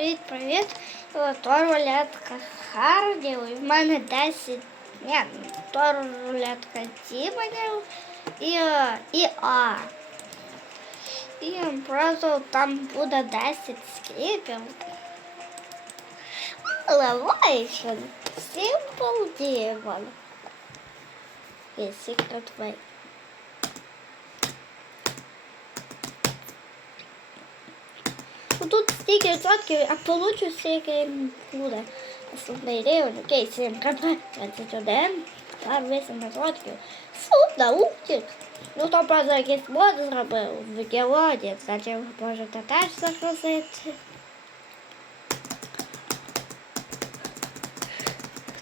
Привіт, привіт. То рулетка Харді. І в мене 10. Ні, то рулетка Дімонів і, е, і А. І просто там буде 10 скріпів. Elevation. Simple Demon. І Secret Way. стільки відсотків, а получу стільки буде. Наступний рівень, окей, 7 КП, 21, а 8 відсотків. Суд науки. Ну, то просто якийсь мод зробив в Вікілоді, значить ви можете теж запросити.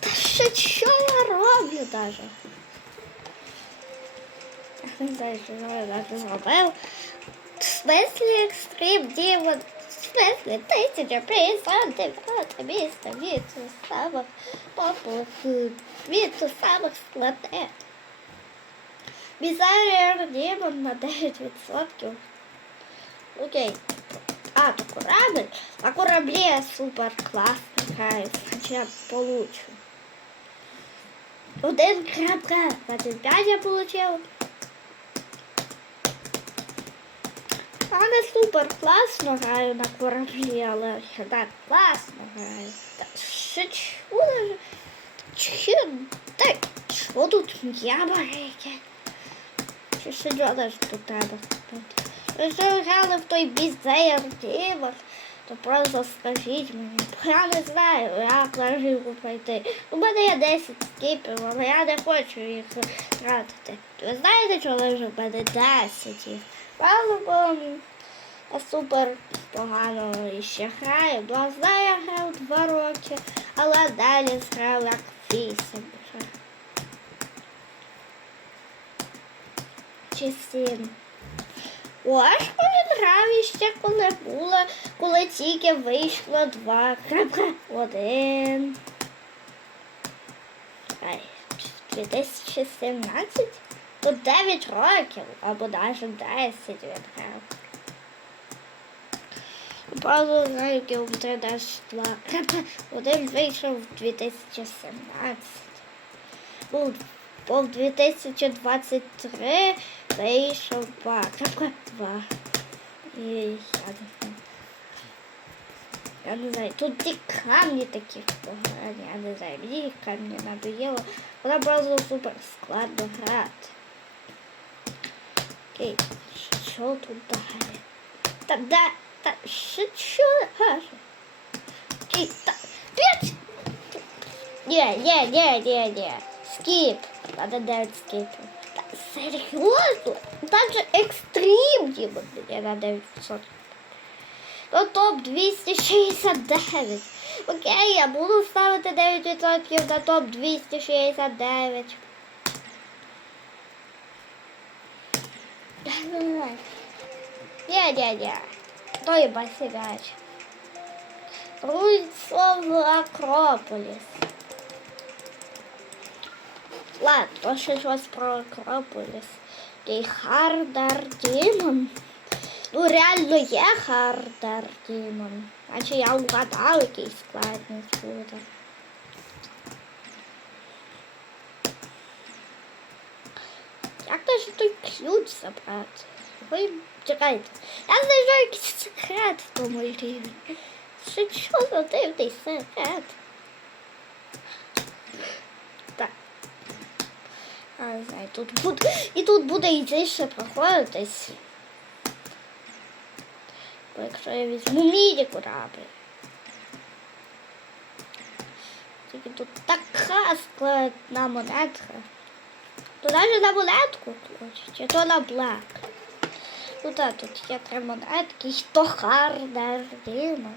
Та ще що я роблю даже? Я не знаю, що я навіть зробив. В смислі екстрим дівон? В смислі тисяча п'ятдесят місто від самих поплах, від самих складних. Бізаріер демон на 9%. Окей. А, то корабль. На кораблі я супер класно граю. Хоча я получу. Один крапка. 25 я получив. А не супер класно граю на кораблі, але я так класно граю. Чи так, що тут ябарики? Чи що ж тут треба? Якщо ви грали в той бізеєр Дімон, то просто скажіть мені. Я не знаю, як планую пройти. У мене є 10 скіпів, але я не хочу їх тратити. Ви знаєте, чого вже в мене 10 їх? Я супер погано ще граю. Бо знаю, я грав 2 роки, але далі зграв як 8 вже. Чи 7. Ось мені грав ще коли було, коли тільки вийшло 2 один. Ай, 2017? Тут 9 років, або навіть 10 він грав. Правда, знаю, який у 3-2. Один вийшов в 2017. Ну, бо в 2023 вийшов 2. Крапка 2. І я не знаю. Я не знаю, тут ті камні такі погані, я не знаю, мені їх камні надоїло. Вона просто супер складно грати. Окей, що тут далі? Де? Та що що гаже? Та п'ять! Ні, ні, ні, ні, ні. Скіп. Надо 9 скіпів. Та серйозно? Даже екстрім дімон мені на 9%. Ну, топ 269. Окей, я буду ставити 9% на топ 269. Не-не-не. То и басигач. Руйцов Акрополіс. Ладно, то ще щось про Акрополіс. Такий Хардар Дімон. Ну, реально є Хардар Дімон. Значить я угадав якийсь складність буде. Як же той ключ забрати? Ви чекайте. Я знайшов якийсь секрет в тому рівні. Що що за дивний секрет? Так. А, не знаю, тут буде. І тут буде йти ще проходитись. Я візьму міді корабль. Тільки тут така складна монетка. То навіть на монетку чи то на блак. Ну так, тут є три монетки, і то хардер, діма.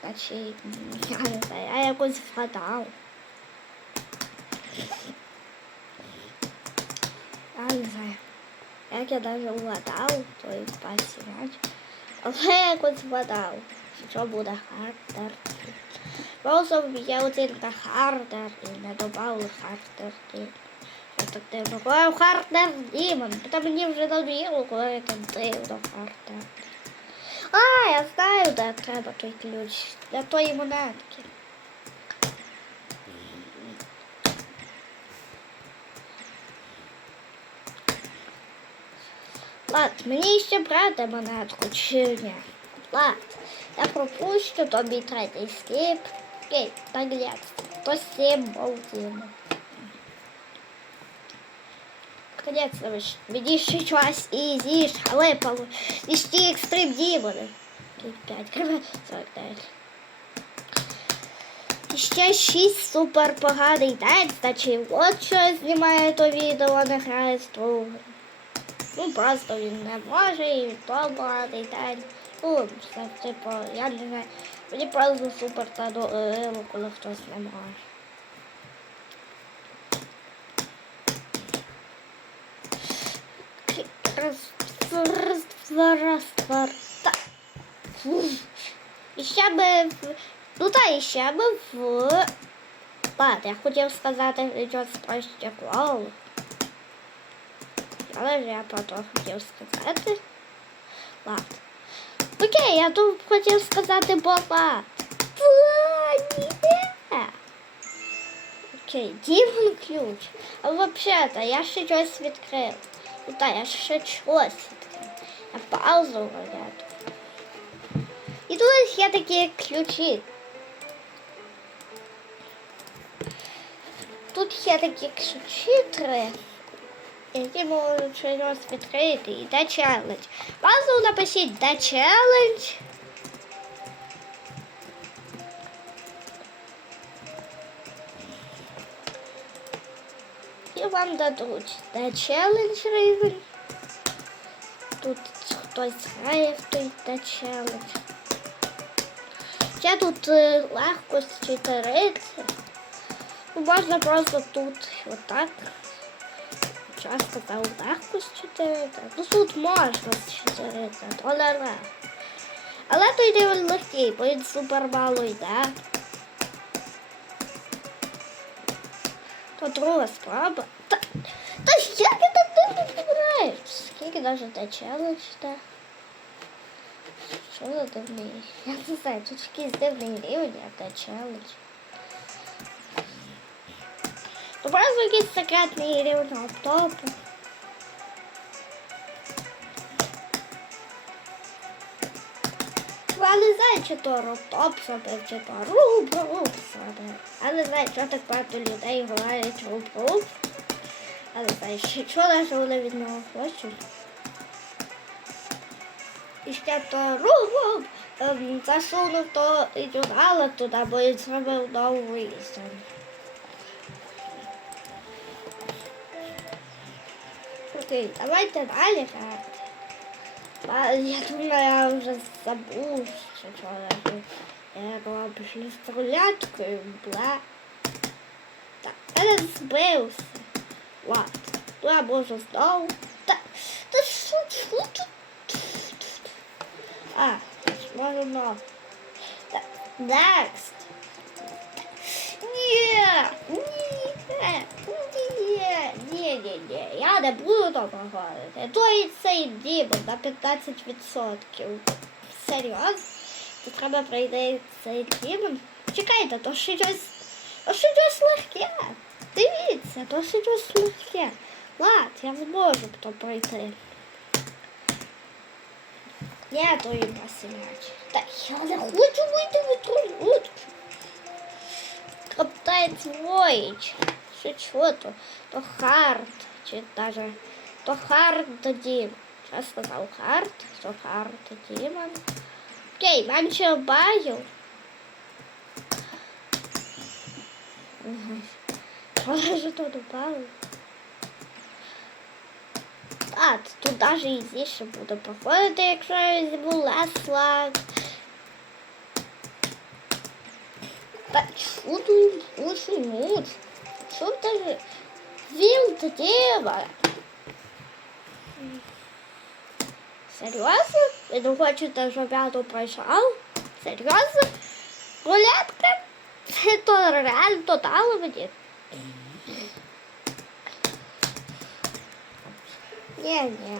Значить, я не знаю, я якось вгадав. Я не знаю. Як я навіть вгадав, то і м'яч. Але я якось вгадав, що буде хардер. Просто є один на хардер і не добавили хардер. Так дивно. Коли Хардер Дімон. Та мені вже надоїло, коли я там дивно Хардер. А, я знаю, де треба той ключ. Для тої монетки. Лад, мені ще брати монетку чи ні? Лад, я пропущу тобі третій скіп. Окей, так як. То сім мені ще час і зіж, але полу. І ще екстрим дімони. 5 криве 49. І ще 6 супер поганий день, значить, от що я то відео, не грає з другом. Ну, просто він не може, і то поганий день. Ну, все, типу, я не знаю. Мені просто супер та до коли хтось не може. Раз, два, так. Ще би. Ну та і ще би в... Ладно, я хотів сказати щось про стекло. Але ж я про то хотів сказати. Ладно. Окей, я тут хотів сказати Бога. Окей, Дімон ключ. А взагалі-то я ще щось відкрив. Ну так, я ще щось відкрив. Я паузу вигляду. І тут є такі ключі. Тут є такі ключі три, які можуть щось відкрити. І де челендж. Базу напишіть де челендж. Вам дадуть де челендж рівень. Тут хтось грає в той де челендж. Ще тут е, легкость 4. Ну, можна просто тут отак. Час сказав легкость 4. Ну тут можна з 4, але не. Але той рівень легкий, бо він супер мало йде. То друга спроба. Та, та як ти так не підбираєш? Скільки навіть де челендж йде? Що за дивний? Я не знаю, тут якийсь дивний рівень, а де челендж. Ну, просто якийсь секретний рівень топу. Я не знаю, чи то роптоп зробив, чи то руб-руб. Я не знаю, що так багато людей говорять руб-руб. Я не знаю, що, навіть вони від нього хочуть. І ще то руб-руб ем, засунув то і додала туди, бо він зробив новий різон. Окей, давайте далі грати. Я думаю, я вже забув, що я тут. Я роблю з руляткою, бла. Так, я збився. Ладно, то я можу знову. Та, та що, що тут? А, можу знову. Так, next. Ні, ні, ні, ні, ні, ні, я не буду проходити. То і цей дімон на 15%. Серйозно? То треба пройти цей дімон? Чекайте, то ще щось, то ще щось легке. Дивіться, то ще щось легке. Лад, я зможу то пройти. Ні, то і насилять. Так, я не хочу вийти в ту лодку. Капітець Воїч. Що чого то? То хард. Чи даже то хард Дім. Що сказав хард? То хард Дімон. Окей, менше багів. Що ж то добавив? А, тут даже ізніше буде проходити, якщо я візьму лесла. Та що тут усунуть? Що даже він дерева? Серйозно? Ви не хочете, щоб я тут пройшов? Серйозно? Рулетка? Це то реально тотал мені. Ні, ні.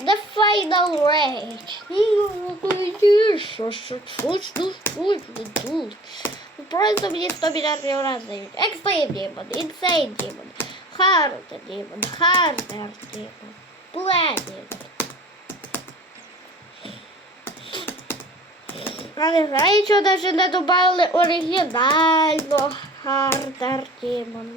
The Final Rage. Ну, що, що, що, що, що, що тут? Просто мені 100 мільярдів разів дають. Extreme Demon, Insane Demon, Hard Demon, Harder Demon, Planet. А не знаю, що навіть не додали оригінально Harder Demon.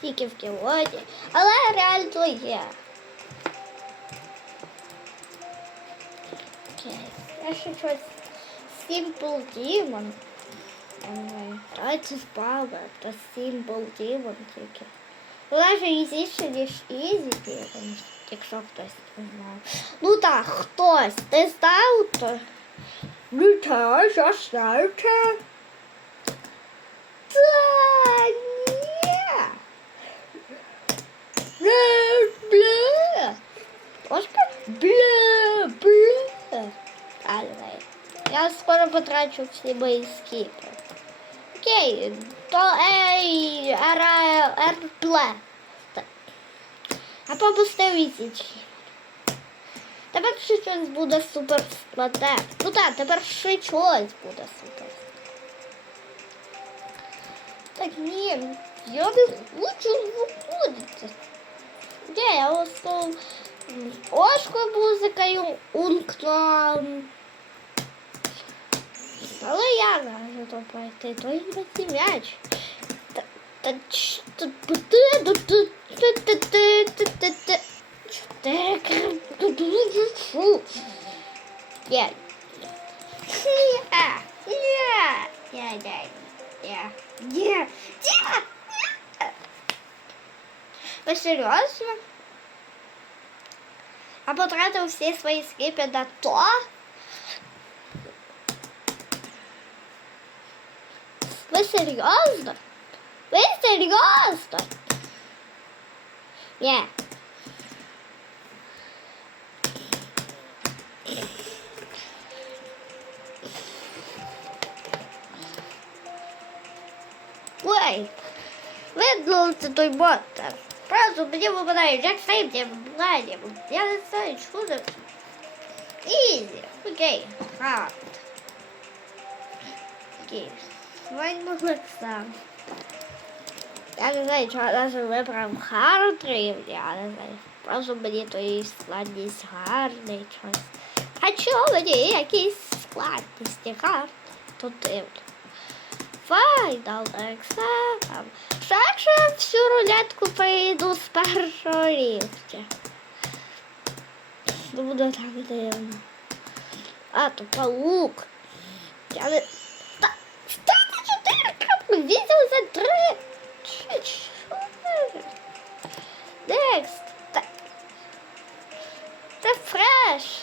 Тільки в кілоді, але реально є. Я ще щось Simple Demon. Знаю, Давайте спали, то Simple Demon тільки. Вона ж ізіше, ніж Easy Demon, якщо хтось не знав. Ну так, хтось. Ти знав, то... Ну так, я знаю це. Та ні. Бля, бля. Трошки бля, бля. Але я скоро потрачу всі мої скіпи. Окей, то ей, ера, ерпле. А попустив ізічі. Тепер ще щось буде супер складне. Ну так, тепер ще щось буде супер. Так ні, я не хочу заходити. Де я основ Ошко музикою ункном. Але я можу то пройти, то і не м'яч. Ви серйозно? А потратив всі свої скипи на то? Ви серйозно? Wasted ghost! Yeah. Ой, видно це той бот. Просто мені випадає, як сейф, я випадаю. Я не знаю, що це. Easy. Окей. Hard. Окей. Вайн Макса. Я не знаю, чого навіть вибрав хард рівні, я не знаю. Просто мені той складність гарний час. А чого мені якісь складності хард? Тут дивно. Файнал екзамен. Що якщо всю рулетку прийду з першого рівня? Ну, буде так дивно. А, то паук. Я не... Та... Стати чотири крапки, вісім за три. Next. The fresh.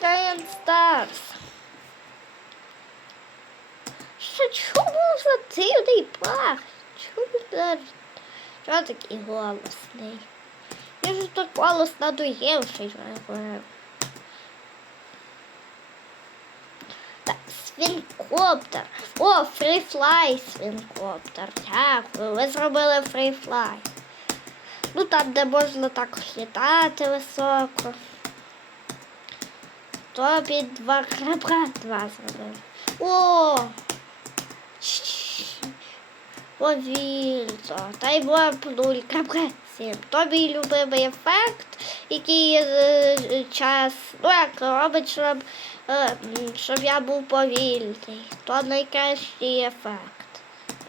Giant stars. Gente, jogos vazios de par. Jogos Olha que rola, assim. Mesmo tô com a alucinado tá gente. Né, свінкоптер. О, фріфлай свінкоптер. Дякую, ви зробили фріфлай. Ну там, де можна так літати високо. Тобі два крабра два зробили. О! Повільно. Та й вапнуль крапка сім. То мій любимий ефект, який е, час, ну як робить, щоб, е, щоб я був повільний. То найкращий ефект.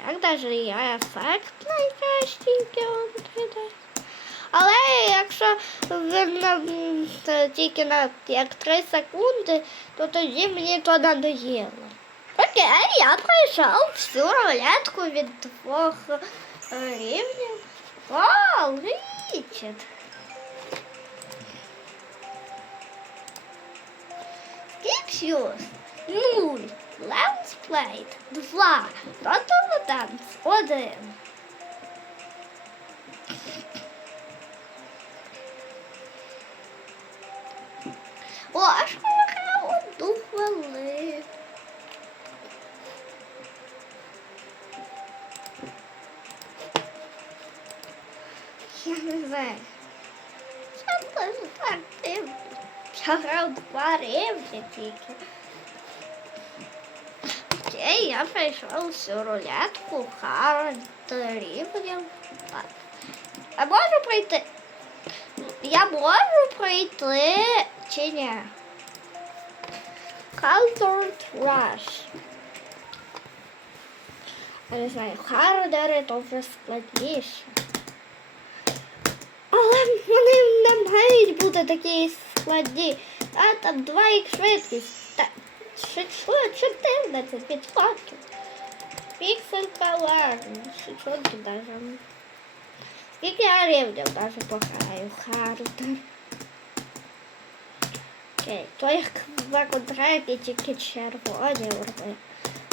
Як навіть я ефект найкращий геометрії. Але якщо він тільки на як 3 секунди, то тоді мені то надоїло. Окей, я пройшов всю рулетку від двох е, рівнів. Вау, Річард. Skipsius. 0. Леунсплейт. 2. Ротолотанс. 1. Ложку одну хвилину. Я не знаю. Я два рівні тільки. Окей, я прийшов всю рулетку. Так. А можу пройти? Я можу пройти чи ні? Colored Rush. Я не знаю, хардери то вже складніше. Але вони не мають бути такі складні. А там два їх швидкість. Та що, що 14 відсотків. Піксель Color. Що даже? Скільки я рівнів даже пограю? Хардер. Окей, то як в контракті тільки червоні урви.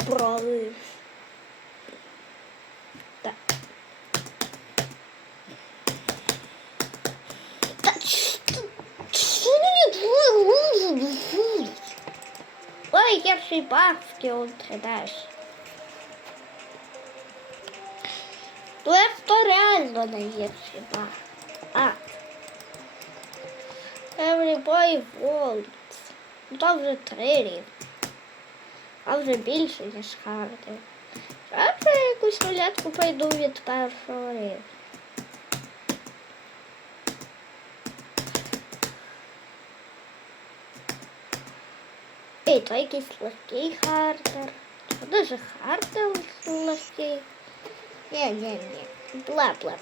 Пролив. Так. Та що- що мені було? Ой, Кіон 3D. То як то реально найгірший баг. А. Every boy wants. Ну там вже три. А вже більше, ніж харди. Я вже якусь рулетку пройду від першого рівня. Ей, то якийсь легкий хардер. Дуже хардер легкий. Ні, ні, ні. Бла, бла,